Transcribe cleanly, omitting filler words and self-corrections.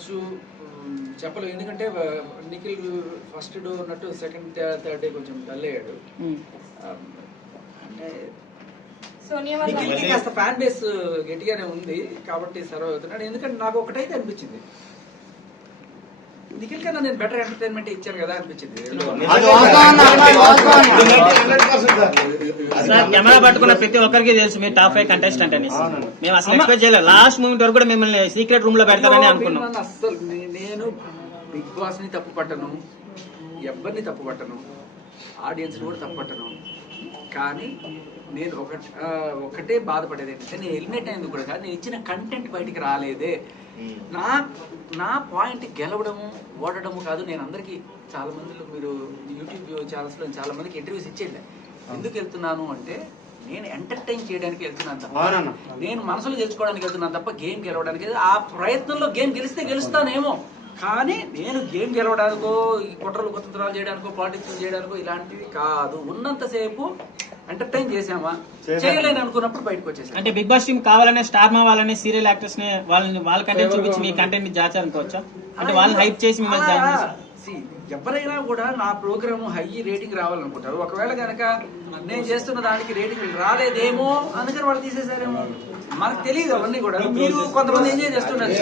రావచ్చు చెప్పలేదు. ఎందుకంటే నిఖిల్ ఫస్ట్ డే ఉన్నట్టు సెకండ్ థర్డ్ డే కొంచెం డల్ అయ్యాడు. అంటే నిఖిల్కి కాస్త ఫ్యాన్ బేస్ గట్టిగానే ఉంది కాబట్టి సర్వ్ అవుతున్నాడు. ఎందుకంటే నాకు ఒకటైతే అనిపించింది, నిఖిల్ కన్నా నేను బెటర్ ఎంటర్టైన్మెంట్ ఇచ్చాను కదా అనిపించింది. కెమెరా పట్టుకున్న ప్రతి ఒక్కరికి తెలుసు మీరు టాప్ 5 కంటెస్టెంట్ అని. మేము అసలు ఎక్స్పెక్ట్ చేయలేదు. లాస్ట్ మూమెంట్ వరకు కూడా మిమ్మల్ని సీక్రెట్ రూమ్ లో పెడతారని అనుకున్నాం. అసలు నేను బిగ్ బాస్ ని తప్పు పట్టను, ఎవరిని తప్పు పట్టను, ఆడియన్స్ ని కూడా తప్పు పట్టను. కానీ నేను ఒకటే బాధపడేది ఏంటంటే నేను ఎలిమినేట్ అయ్యేందుకు కూడా కాదు, నేను ఇచ్చిన కంటెంట్ బయటికి రాలేదే. నా పాయింట్ గెలవడము ఓడడము కాదు. నేను అందరికి చాలా మందిలో మీరు యూట్యూబ్ ఛానల్స్ లో చాలా మందికి ఇంటర్వ్యూస్ ఇచ్చేళ్ళే. ఎందుకు వెళ్తున్నాను అంటే నేను ఎంటర్టైన్ చేయడానికి వెళ్తున్నాను తప్ప, నేను మనసులు గెలుచుకోవడానికి వెళ్తున్నాను తప్ప గేమ్ గెలవడానికి. ఆ ప్రయత్నంలో గేమ్ గెలిస్తే గెలుస్తానేమో, కానీ నేను గేమ్ గెలవడానికో ఈ కుట్రలు కుతంత్రాలు చేయడానికో పాలిటిక్స్ చేయడానికో ఇలాంటివి కాదు. ఉన్నంతసేపు ఎంటర్టైన్ చేసామా, చేయలేని అనుకున్నప్పుడు బయటకు వచ్చేసాం. అంటే బిగ్ బాస్ టీమ్ కావాలనే స్టార్ మా వాళ్ళని సీరియల్ యాక్టర్స్ ని వాళ్ళ కంటెంట్ చూపించి మీ కంటెంట్ ని జాచాలనుకోవచ్చా? అంటే వాళ్ళని హైప్ చేసి మిమ్మల్ని జాయిన్ చేసి. ఎవరైనా కూడా నా ప్రోగ్రామ్ హై రేటింగ్ రావాలనుకుంటారు. ఒకవేళ కనుక నేను చేస్తున్న దానికి రేటింగ్ రాలేదేమో అందుకని వాళ్ళు తీసేసారేమో, మనకు తెలియదు అవన్నీ కూడా. మీరు కొంతమంది ఎంజాయ్ చేస్తున్నారు.